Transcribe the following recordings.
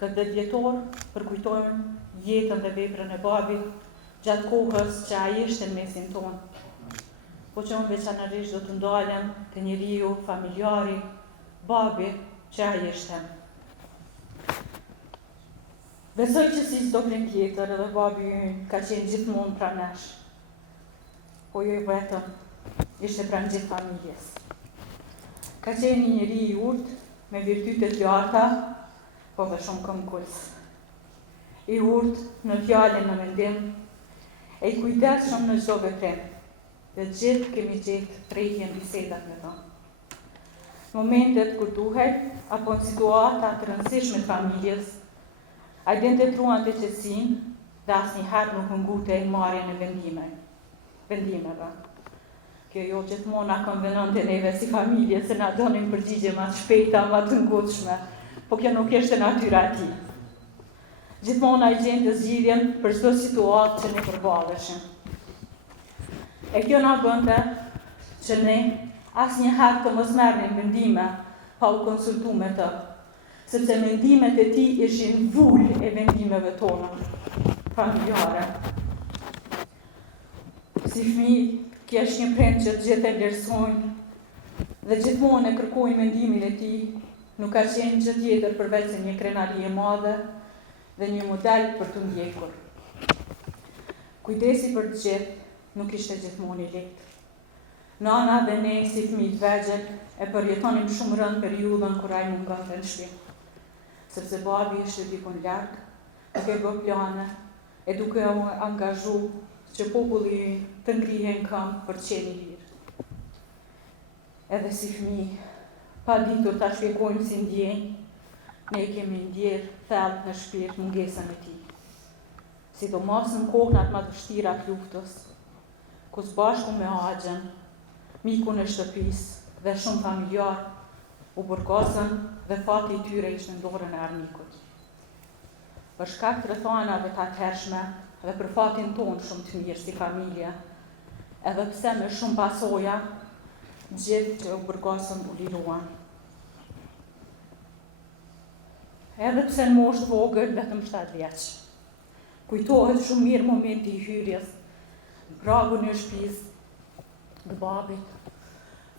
Këtë 10 vjetor përkujtojmë jetën dhe veprën e babit gjatë kohës që ai ishte në mesin tonë. Po që unë veçanërisht do të ndalem të njeriu familjari, babi që ai ishte. Besoj që si çdo klient tjetër edhe babi ynë ka qenë gjithmonë pranë nesh. Po jo vetëm, ishte pranë gjithë familjes. Ka qenë një njeri I urtë, me virtyte të larta, po dhe shumë këmbgulës. I urtë në fjalën në mendim, e I kujdesshëm në çdo veprim, dhe gjithë kemi gjetë prekjen bisedat me ta. Momentet kur duhet, apo në situata të rëndësishme të familjes, ai dinte truan të qetësinë dhe asnjëherë nuk ngutej marrjen e vendimeve. Kjo jo gjithmonë na konvenonte neve si familje, se na donin përgjigje më të shpejta, më të ngutshme, po kjo nuk ishte natyra e tij. Gjithmonë ai gjente zgjidhjen për çdo situatë që ne përballeshim. E kjo na bënte që ne asnjëherë të mos merrnim vendime pa u konsultuar me të, sepse mendimet e tij ishin vulë e vendimeve tona familjare. Si fëmijë, kjesh një prind që të gjithë e vlerësojnë dhe gjithmonë e kërkojnë mendimin e tij, nuk ka qenë gjë tjetër përveç se një krenari e madhe dhe një model për të ndjekur. Kujdesi për të gjithë nuk ishte gjithmonë I lehtë. Nana dhe ne si fëmijë të vegjël e përjetonim shumë rënd periudhën kur ai mungonte në shtëpi, sepse babi ishte diku në larg, duke bërë plane e duke u angazhu që populli të ngrihej në këmbë për të qenë I lirë. Edhe si fëmijë, pa ditur ta shpjegojmë si ndjenjë, ne kemi ndjerë thellë në shpirt mungesën e tij. Sidomos në kohët më të vështira të luftës, ku së bashku me Axhen, mikun e shtëpisë dhe shumë familjar, u burgosën dhe fati I tyre ishte në dorën e armikut. Për shkak të rrethanave të atëhershme dhe për fatin tonë shumë të mirë si familje, edhe pse me shumë pasoja, gjithë që u burgosën u liruan. Edhe pse në moshë të vogël, vetëm 7 vjeç. Kujtohet shumë mirë momenti I hyrjes në pragun e shtëpisë të babit,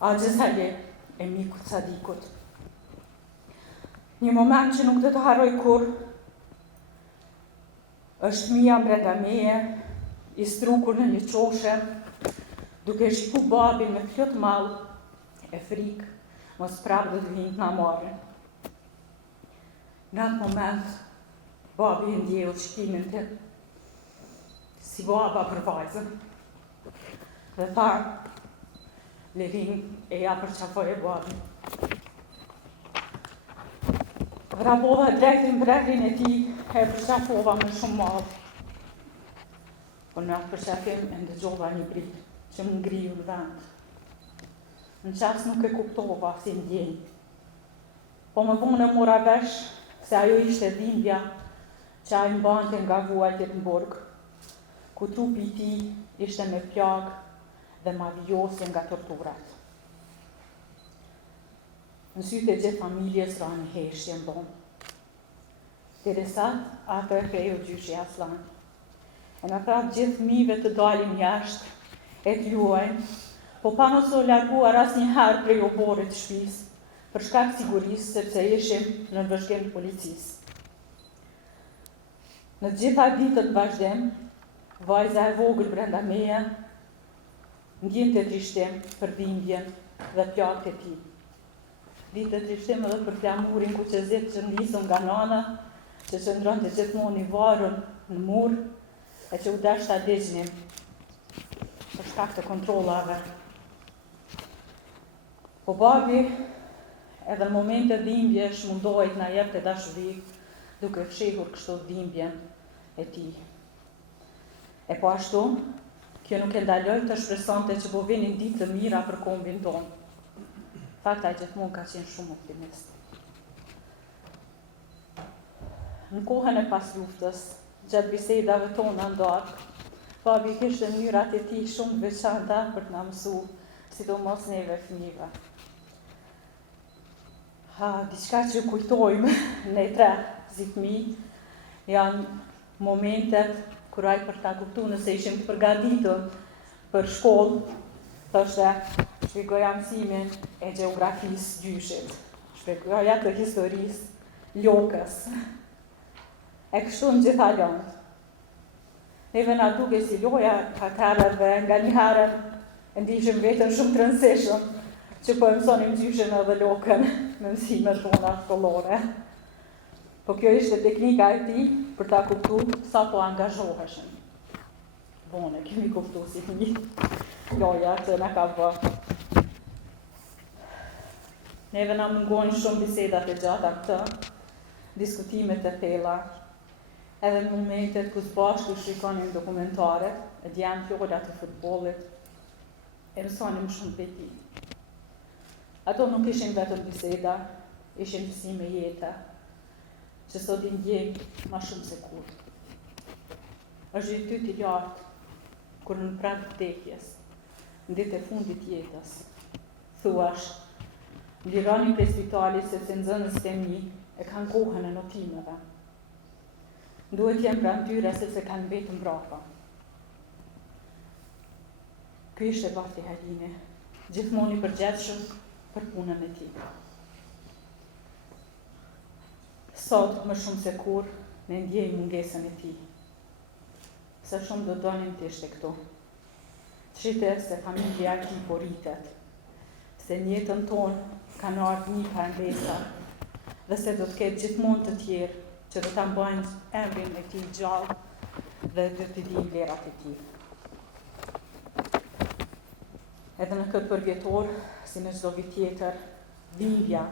Axhes Ali e mikut Sadikut. Një moment që nuk do të harroj kurrë, është mia brenda meje, I strukur në një qoshe, duke shiku babin me plot mall e frikë, mos prapë do të vinë na marrin. Në atë moment, babi I ndjeu shkimin tim, si baba për vajzën, dhe tha, Lerin e ja përqafoj e babin. Vrapova drejt në brerin e tij, e përqafova me shumë madh. Po në atë përqafim e ndëgjova një brit që më ngriu në vend. Në qas nuk e kuptova si ndjenjë. Po më vonë e mora vesh se ajo ishte dhimbja që ai mbante nga vuajtjet në burg, ku trupi I tij ishte me plagë dhe ma vjosje nga torturat. Në sytë e gjithë familjes ra një heshtje në bomë. Derisa atë e krejo gjyshi Aslan. E në prapë gjithë fëmijëve të dalim jashtë, e të luajnë, po pa mos u larguar asnjëherë prej oborrit të shtëpisë, për shkak sigurisë, sepse ishim në vëzhgim të policisë. Në gjitha ditët në vazhdim, vajza e vogël brenda meje ndjente trishtim për dhimbjen dhe plagët e tij. Ditë trishtim edhe për flamurin kuqezit që nisën nga nana, që qëndronte gjithmonë I varur në mur, e që u dash ta digjnim për shkak të kontrollave. Po babi, edhe në momente dhimbjesh mundohej të na jepte dashuri, duke fshehur kështu dhimbjen e tij. E po ashtu, kjo nuk e ndaloi të shpresonte që po vinin ditë të mira për kombin tonë. Fakt ai gjithmonë ka qenë shumë optimist. Në kohën e pas luftës, gjatë bisedave tona në darkë, babi kishte mënyrat e tij shumë të veçanta për të na mësuar, sidomos neve fëmijëve. Diçka që kujtojmë ne tre si fëmijë, janë momentet kur ai për ta kuptuar nëse ishim të përgatitur për shkollë, thoshte, shpjegoja mësimin e gjeografisë gjyshit, shpjegoja të historisë logës. E kështu në gjitha lëndë. Neve na duke si loja atëherë dhe nga njëherë e ndishim vetën shumë të rëndësishëm që po e mësonim gjyshin edhe lokën me mësimet tona shkollore. Po kjo ishte teknika e tij për ta kuptuar sa po angazhoheshim. Bone, kemi kuptuar si një loja që na ka bërë. Neve na mungojnë shumë bisedat e gjata këtë, diskutimet e thella, edhe në momentet ku së bashku shikonim dokumentare, e djemë fjollat të futbollit, e mësonim shumë për ti. Ato nuk ishin vetëm biseda, ishin mësime jeta, që sot i ndjejmë ma shumë se kur. Është ty t'i lartë, kur në prag të vdekjes, në ditë e fundit jetës, thuash, lironi për spitali se se nxënësit e mi e kanë kohën e notimeve. Duhet jem pranë tyre sepse kanë mbetur mbrapa. Ky ishte Bafti Halimi, gjithmonë i përgjithshëm për punën e tij. Sot më shumë se kur ne ndjejmë mungesën e tij. Sa shumë do donim të ishte këtu. Çite se familja e tij po rritet, se në jetën tonë kanë ardhur një parandesa dhe se do të ketë gjithmonë të tjerë që do ta mbajnë emrin e tij gjallë dhe do të dinë vlerat e tij. Edhe në këtë përvjetor, si në çdo vit tjetër, dhimbja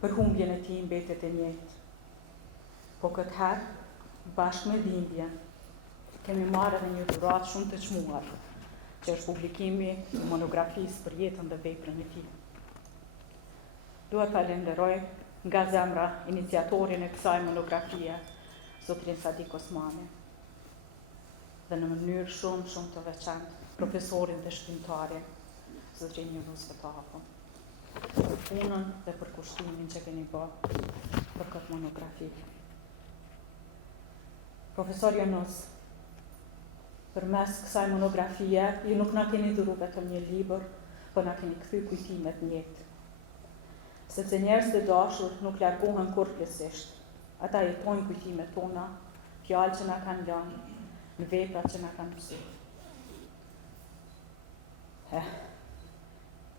për humbjen e tij mbetet e njëjtë. Po këtë herë, bashkë me dhimbjen, kemi marrë edhe një dhuratë shumë të çmuar, që është publikimi i monografisë për jetën dhe veprën e tij. Dua ta falenderoj nga zemra iniciatorin e kësaj monografie, zotrin Sadik Osmani, dhe në mënyrë shumë të veçantë, profesorin dhe shkrimtarin, zotrin Yunus Fetahu, për punën dhe për kushtimin që keni bërë për këtë monografi. Profesor Yunus, përmes kësaj monografie, ju nuk na keni dhuru vetëm një libër, por na keni kthy kujtimet në jetë. Sepse njerëz të dashur nuk largohen kurrë plotësisht. Ata jetojnë kujtimet tona, fjalë që na kanë lënë, në vepra që na kanë mësuar.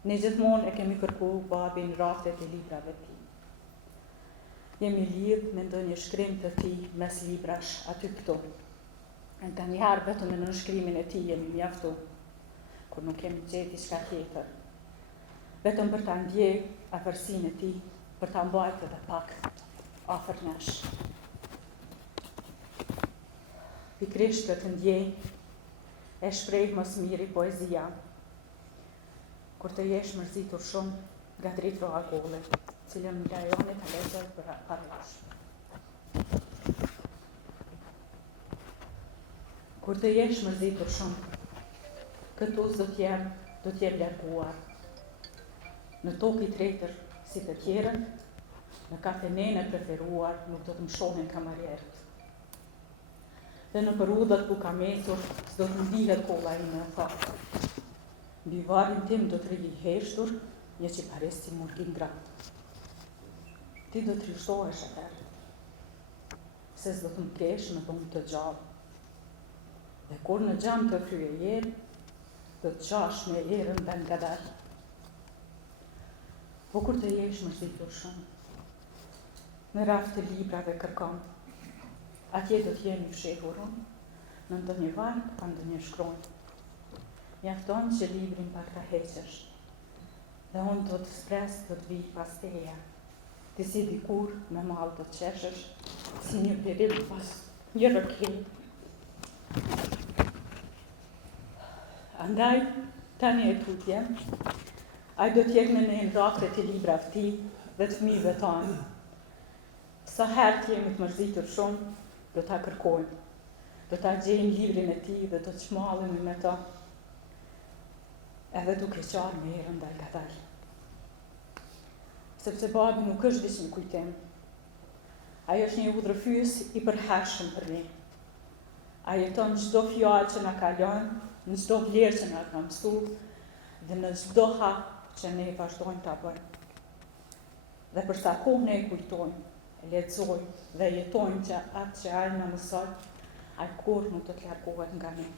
Ne gjithmonë e kemi kërkuar babin raftet e librave të tij. Jemi lidh me ndonjë shkrim të tij mes librash aty këtu. Nga njëherë vetëm në nënshkrimin e tij jemi mjaftuar, kur nuk kemi gjetur diçka tjetër. Vetëm për ta ndjej afërsinë e tij, për ta mbajtur edhe pak afër nesh. Pikërisht për të ndjej, e shpreh më së miri poezia. Kur të jesh mërzitur shumë nga drejtë roagolli, cilën më lajoni ta lexoj për parash. Kur të jesh mërzitur shumë, këtu do të jem larguar. Në tokë i tretër, si të tjerën, në kafenen e preferuar nuk do të më shohin kamarierët. Dhe në përudhët ku kam ecur, s'do të ndihet kolla ime e thakë. Mbi varrin tim do të rri i heshtur, një qipares si murgin gratë. Ti do të rishtohesh atëherë, se s'do të më kesh në dhunë të gjallë. Dhe kur në gjam të krye jerë, do të qash me erën dhe nga dalë. Po kur të jesh mërzitur shumë, në raft të librave kërkon, atje do t'jemi fshehur unë, në ndonjë varg pa ndonjë shkronjë. Mjafton që librin pak ta heqësh, dhe unë do të spres, do të vi pas teja. Ti si dikur me mallë do të qeshësh, si një pirim pas një rëket. Andaj, tani e tutje, ai do t'jek me në raktet e libra të tij dhe të fëmijëve tanë. Sa herë t'jemi të mërzitur shumë, do t'a kërkojmë, do t'a gjejmë librin e tij dhe do të shmallemi me ta, edhe duke qarë me erën ndaj kadal. Sepse babi nuk është veç një kujtim, Ajo është një udhërfyes I përhershëm për ne. Ai jeton në çdo fjalë që na ka lënë, në çdo vlerë që na ka mësuar dhe në çdo hap që ne vazhdojmë ta bëjmë. Dhe për sa kohë ne e kujtojmë, e lexojmë dhe jetojmë që atë që ai na mëson, ai kurrë nuk do të largohet nga ne.